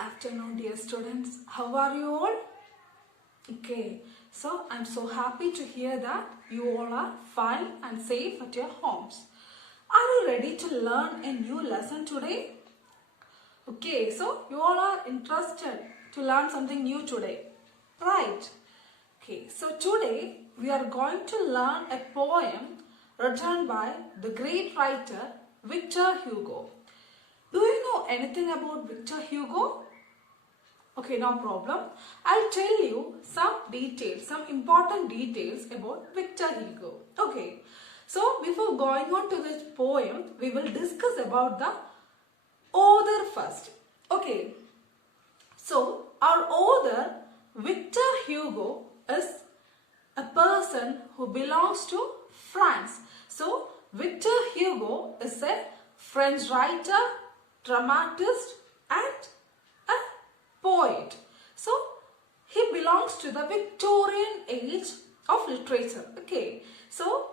afternoon, dear students. How are you all? Okay, so I'm so happy to hear that you all are fine and safe at your homes. Are you ready to learn a new lesson today? Okay, so you all are interested to learn something new today, right? Okay, so today we are going to learn a poem written by the great writer Victor Hugo. Do you know anything about Victor Hugo? Okay, no problem. I'll tell you some details, some important details about Victor Hugo. Okay, so before going on to this poem, we will discuss about the author first. Okay, so our author Victor Hugo is a person who belongs to France. So Victor Hugo is a French writer, dramatist and a poet. So he belongs to the Victorian age of literature. Okay, so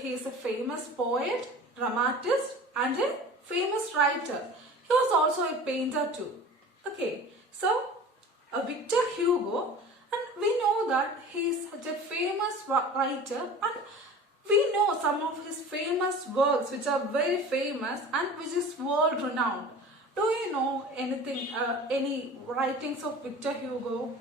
he is a famous poet, dramatist and a famous writer. He was also a painter too. Okay, so Victor Hugo, and we know that he is such a famous writer, and we know some of his famous works which are very famous and which is world renowned. Do you know anything, any writings of Victor Hugo?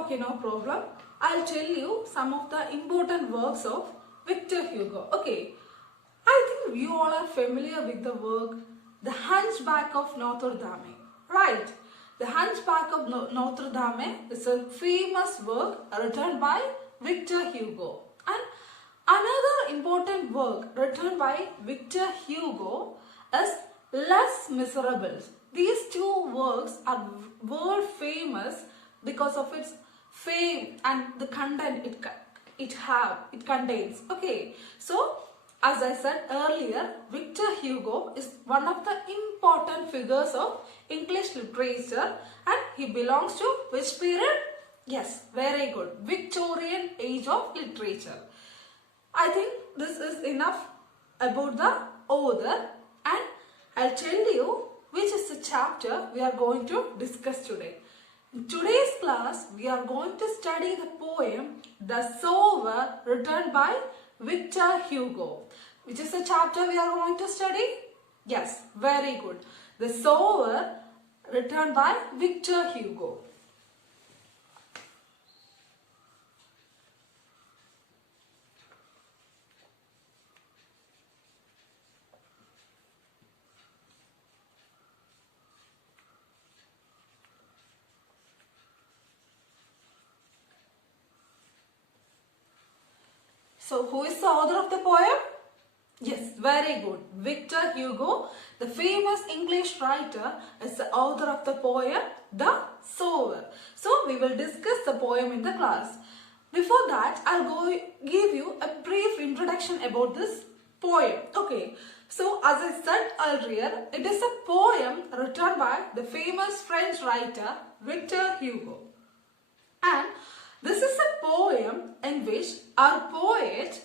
Okay, no problem. I'll tell you some of the important works of Victor Hugo. Okay, I think you all are familiar with the work The Hunchback of Notre Dame, right? The Hunchback of Notre Dame is a famous work written by Victor Hugo. And another important work written by Victor Hugo is Les Miserables. These two works are world famous because of its fame and the content it contains. Okay, so as I said earlier, Victor Hugo is one of the important figures of English literature, and he belongs to which period? Yes, very good. Victorian age of literature. I think this is enough about the author, and I'll tell you which is the chapter we are going to discuss today. In today's class, we are going to study the poem The Sower written by Victor Hugo. Which is the chapter we are going to study? Yes, very good. The Sower written by Victor Hugo. So, who is the author of the poem? Yes, very good. Victor Hugo, the famous English writer, is the author of the poem The Sower. So, we will discuss the poem in the class. Before that, I'll give you a brief introduction about this poem. Okay, so as I said earlier, it is a poem written by the famous French writer Victor Hugo. And this is a poem in which our poet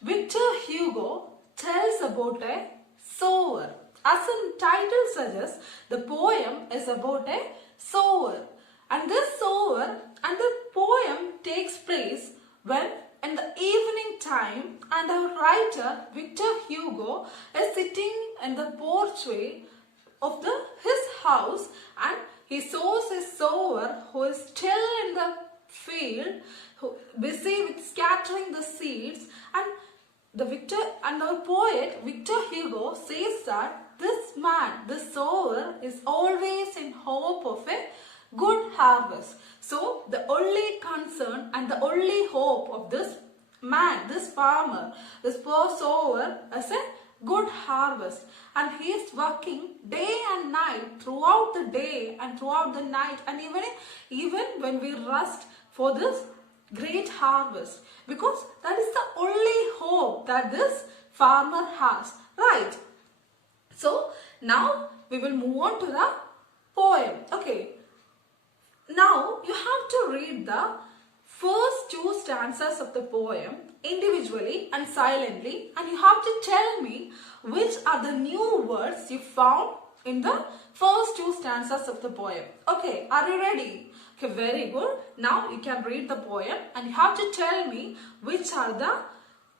Victor Hugo tells about a sower. As the title suggests, the poem is about a sower. And this sower and the poem takes place when in the evening time, and our writer Victor Hugo is sitting in the porchway of his house, and he sees a sower who is still in the field, busy with scattering the seeds, and our poet Victor Hugo says that this man, this sower, is always in hope of a good harvest. So the only concern and the only hope of this man, this farmer, this poor sower is a good harvest, and he is working day and night, throughout the day and throughout the night, and even when we rest for this great harvest, because that is the only hope that this farmer has, right? So now we will move on to the poem. Okay, now you have to read the first two stanzas of the poem individually and silently, and you have to tell me which are the new words you found in the first two stanzas of the poem. Okay, are you ready? Okay, very good. Now you can read the poem and you have to tell me which are the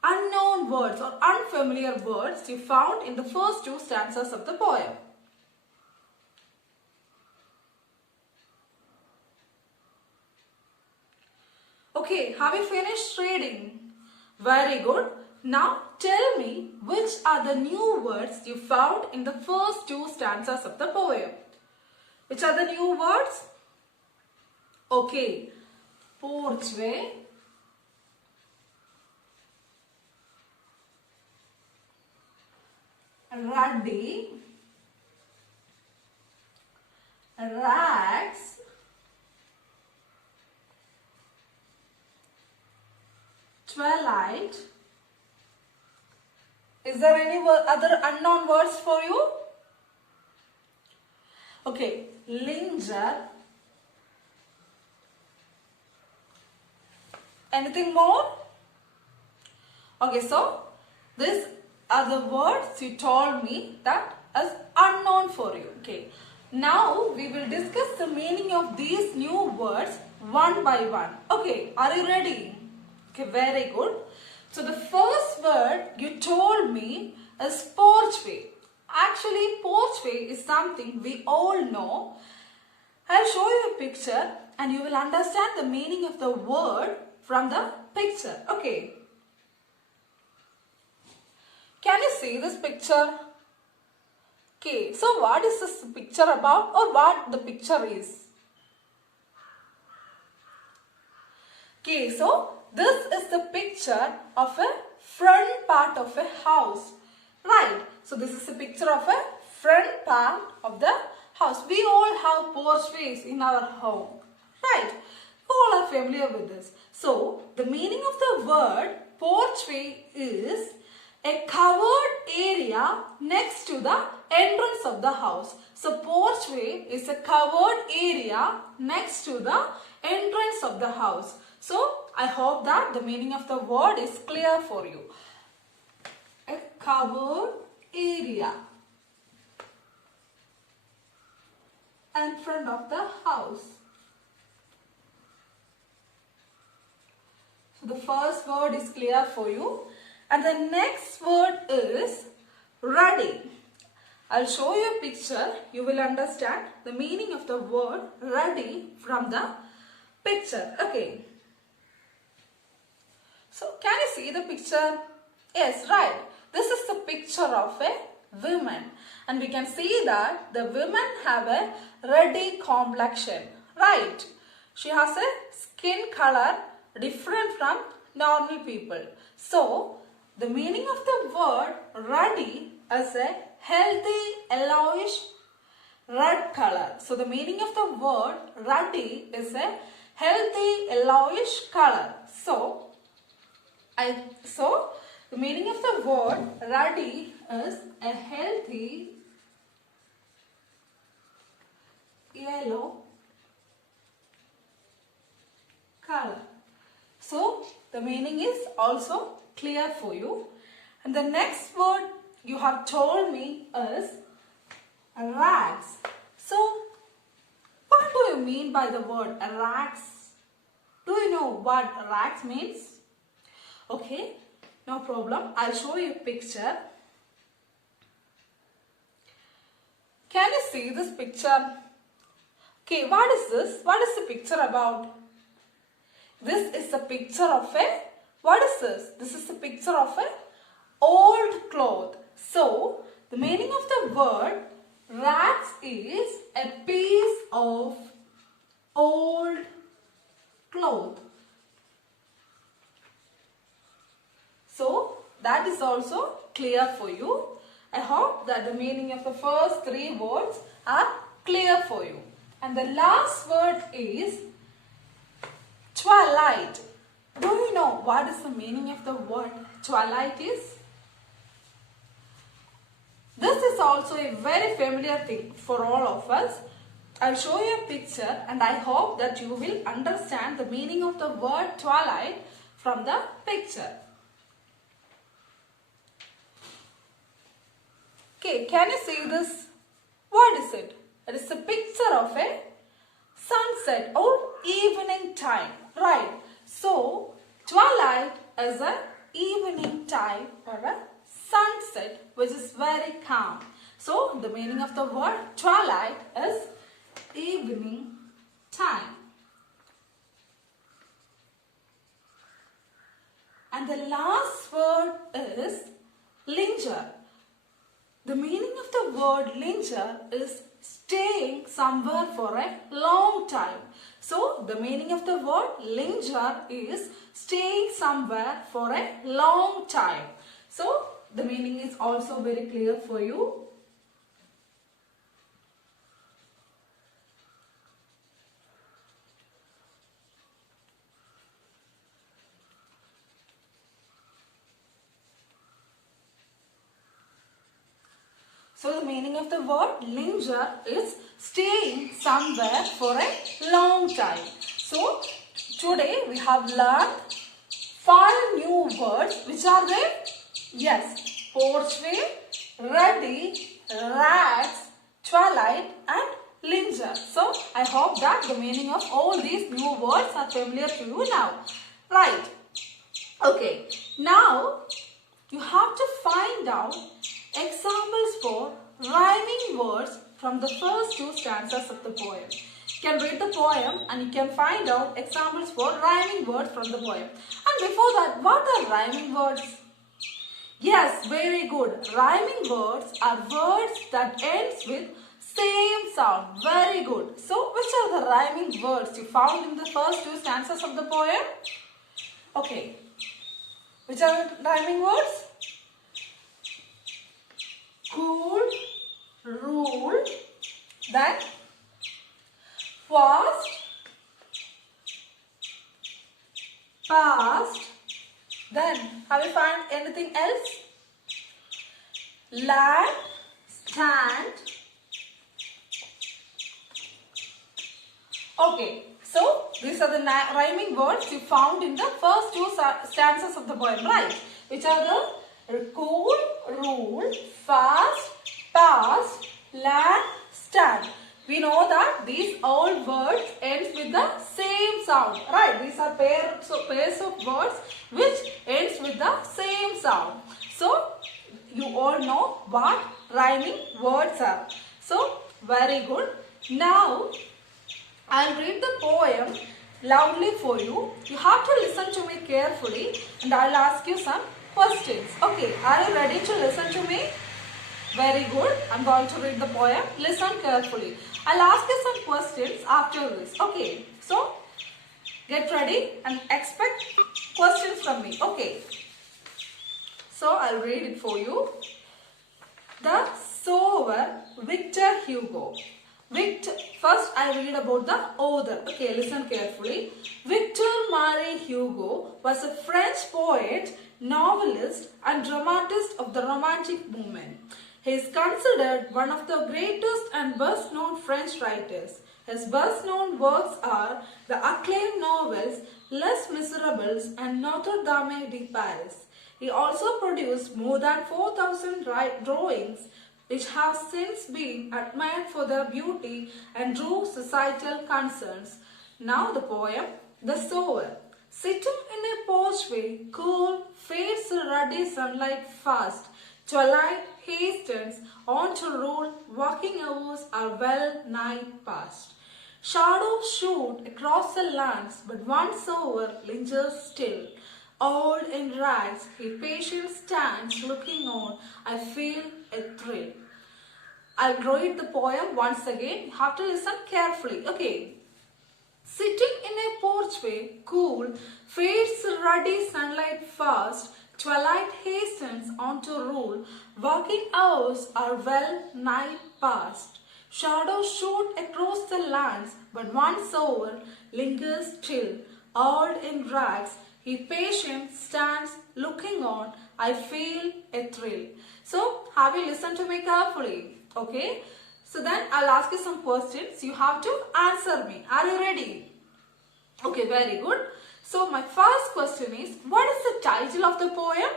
unknown words or unfamiliar words you found in the first two stanzas of the poem. Okay, have you finished reading? Very good. Now tell me which are the new words you found in the first two stanzas of the poem. Which are the new words? Okay, porchway, ruddy, rags, twilight. Is there any other unknown words for you? Okay, linger. Anything more? Okay, so these are the words you told me that is unknown for you. Okay, now we will discuss the meaning of these new words one by one. Okay, are you ready? Okay, very good. So the first word you told me is porchway. Actually, porchway is something we all know. I'll show you a picture and you will understand the meaning of the word from the picture. Okay. Can you see this picture? Okay, so what is this picture about or what the picture is? Okay, so this is the picture of a front part of a house. Right. So this is a picture of a front part of the house. We all have porchways in our home. Right. All are familiar with this. So the meaning of the word porchway is a covered area next to the entrance of the house. So porchway is a covered area next to the entrance of the house. So I hope that the meaning of the word is clear for you. A covered area in front of the house. So the first word is clear for you. And the next word is ruddy. I'll show you a picture. You will understand the meaning of the word ruddy from the picture. Okay. So can you see the picture? Yes, right. This is the picture of a woman. And we can see that the women have a ruddy complexion. Right. She has a skin color different from normal people. So the meaning of the word ruddy is a healthy yellowish red color. So the meaning of the word ruddy is a healthy yellowish color. So the meaning of the word ruddy is a healthy yellow color. So the meaning is also clear for you. And the next word you have told me is rags. So what do you mean by the word rags? Do you know what rags means? Okay, no problem. I'll show you a picture. Can you see this picture? Okay, what is this? What is the picture about? This is a picture of a, what is this? This is a picture of a old cloth. So, the meaning of the word rags is a piece of old cloth. So, that is also clear for you. I hope that the meaning of the first three words are clear for you. And the last word is twilight. Do you know what is the meaning of the word twilight is? This is also a very familiar thing for all of us. I'll show you a picture and I hope that you will understand the meaning of the word twilight from the picture. Okay, can you see this? What is it? It is a picture of a sunset or evening time, right? So, twilight is a evening time or a sunset which is very calm. So, the meaning of the word twilight is evening time. And the last word is linger. The meaning of the word linger is staying somewhere for a long time. So, the meaning of the word linger is staying somewhere for a long time. So, the meaning is also very clear for you. So the meaning of the word linger is staying somewhere for a long time. So today we have learned 5 new words. Which are they? Yes, porchway, ruddy, rags, twilight and linger. So I hope that the meaning of all these new words are familiar to you now. Right. Okay. Now you have to find out examples for rhyming words from the first 2 stanzas of the poem. You can read the poem and you can find out examples for rhyming words from the poem. And before that, what are rhyming words? Yes, very good. Rhyming words are words that ends with same sound. Very good. So, which are the rhyming words you found in the first 2 stanzas of the poem? Okay. Which are the rhyming words? Cool, rule, then fast, past, then have you found anything else? Land, stand. Okay, so these are the rhyming words you found in the first 2 stanzas of the poem, right? Which are the cool, rule, fast, past, land, stand. We know that these all words ends with the same sound, right? These are pairs of words which ends with the same sound. So, you all know what rhyming words are. So, very good. Now, I'll read the poem loudly for you. You have to listen to me carefully and I'll ask you some questions. Okay, are you ready to listen to me? Very good. I'm going to read the poem. Listen carefully. I'll ask you some questions after this. Okay, so get ready and expect questions from me. Okay, so I'll read it for you. The Sower, Victor Hugo. First I read about the author. Okay, listen carefully. Victor Marie Hugo was a French poet, novelist and dramatist of the Romantic movement. He is considered one of the greatest and best known French writers. His best known works are the acclaimed novels Les Miserables and Notre Dame de Paris. He also produced more than 4,000 drawings which have since been admired for their beauty and true societal concerns. Now the poem, The Sower. Sitting in a porchway, cool, fades the ruddy sunlight fast. Twilight hastens on to rule, working hours are well nigh past. Shadows shoot across the lands, but one sower lingers still. Old in rags, he patient stands looking on. I feel a thrill. I'll read the poem once again. You have to listen carefully. Okay. Sitting in a porchway, cool, fades the ruddy sunlight fast. Twilight hastens on to rule. Working hours are well nigh past. Shadows shoot across the lands, but one sower lingers still. Old in rags, he patient stands looking on. I feel a thrill. So, have you listened to me carefully? Okay. So then I'll ask you some questions. You have to answer me. Are you ready? Okay, very good. So my first question is, what is the title of the poem?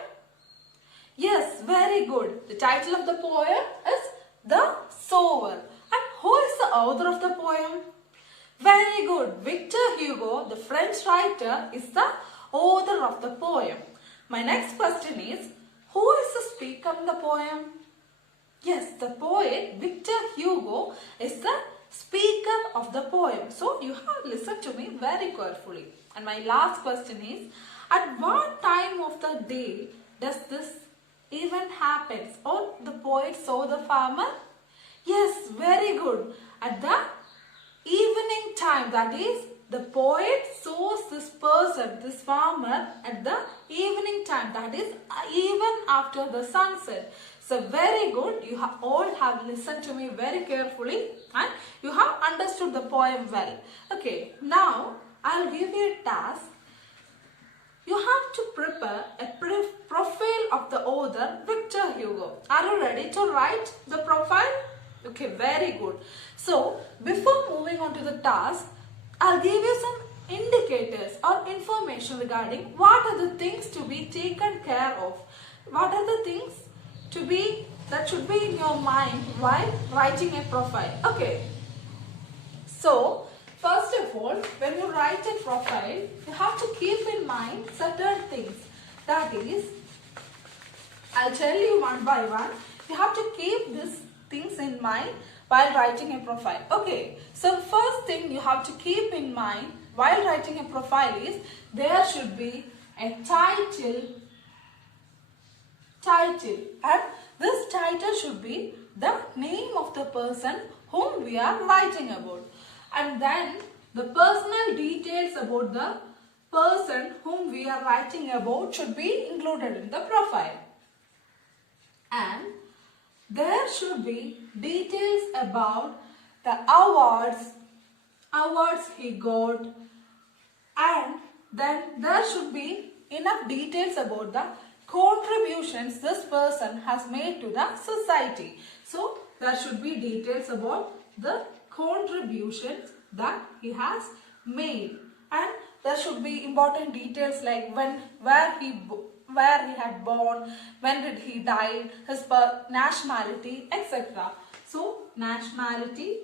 Yes, very good. The title of the poem is The Sower. And who is the author of the poem? Very good. Victor Hugo, the French writer, is the author of the poem. My next question is, who is the speaker in the poem? Yes, the poet Victor Hugo is the speaker of the poem. So you have listened to me very carefully. And my last question is, at what time of the day does this event happen? Or the poet saw the farmer? Yes, very good. At the evening time, that is, the poet saws this person, this farmer, at the evening time, that is, even after the sunset. So very good, you all have listened to me very carefully and you have understood the poem well. Okay, now I'll give you a task. You have to prepare a profile of the author Victor Hugo. Are you ready to write the profile? Okay, very good. So, before moving on to the task, I'll give you some indicators or information regarding what are the things to be taken care of. What are the things that should be in your mind while writing a profile. Okay. So, first of all, when you write a profile, you have to keep in mind certain things. That is, I'll tell you one by one. You have to keep these things in mind while writing a profile. Okay, so first thing you have to keep in mind while writing a profile is there should be a title, and this title should be the name of the person whom we are writing about, and then the personal details about the person whom we are writing about should be included in the profile, and there should be details about the awards he got, and then there should be enough details about the contributions this person has made to the society. So there should be details about the contributions that he has made, and there should be important details like where he had born, when did he die, his nationality, etc. So nationality,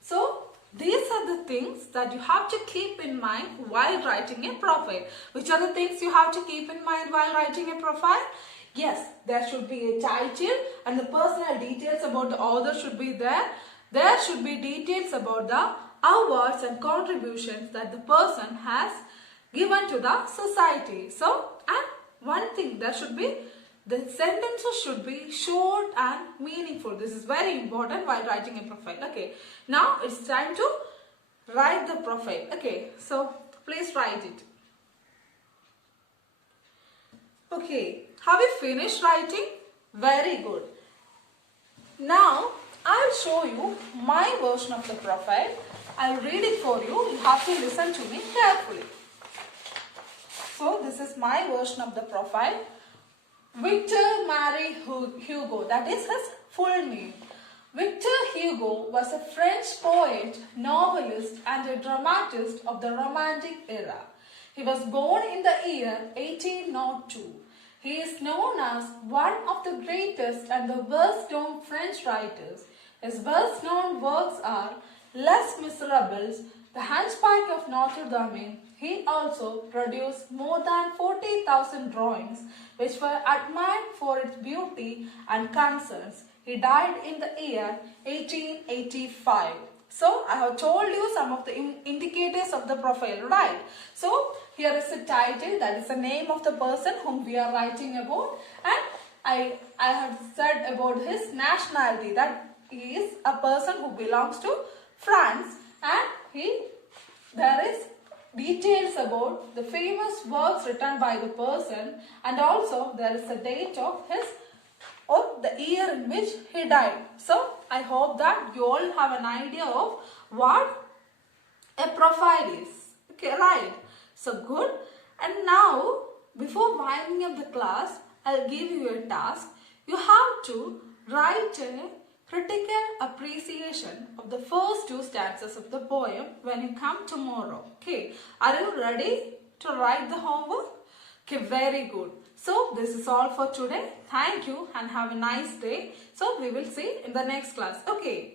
so these are the things that you have to keep in mind while writing a profile. Which are the things you have to keep in mind while writing a profile? Yes, there should be a title and the personal details about the author should be there. There should be details about the awards and contributions that the person has given to the society. So, and one thing, there should be, the sentences should be short and meaningful. This is very important while writing a profile. Okay, now it's time to write the profile. Okay, so please write it. Okay, have you finished writing? Very good. Now I'll show you my version of the profile. I'll read it for you. You have to listen to me carefully. So this is my version of the profile. Victor Marie Hugo, that is his full name. Victor Hugo was a French poet, novelist and a dramatist of the Romantic era. He was born in the year 1802. He is known as one of the greatest and the best known French writers. His best known works are Les Miserables, The Hunchback of Notre Dame. He also produced more than 40,000 drawings which were admired for its beauty and concerns. He died in the year 1885. So, I have told you some of the indicators of the profile, right? So, here is the title, that is the name of the person whom we are writing about, and I have said about his nationality, that he is a person who belongs to France, and there is details about the famous works written by the person, and also there is a date of the year in which he died. So, I hope that you all have an idea of what a profile is. Okay, right. So, good. And now, before winding up the class, I'll give you a task. You have to write a critical appreciation of the first two stanzas of the poem when you come tomorrow. Okay, are you ready? to write the homework? Okay, very good. So this is all for today. Thank you and have a nice day. So we will see in the next class. Okay.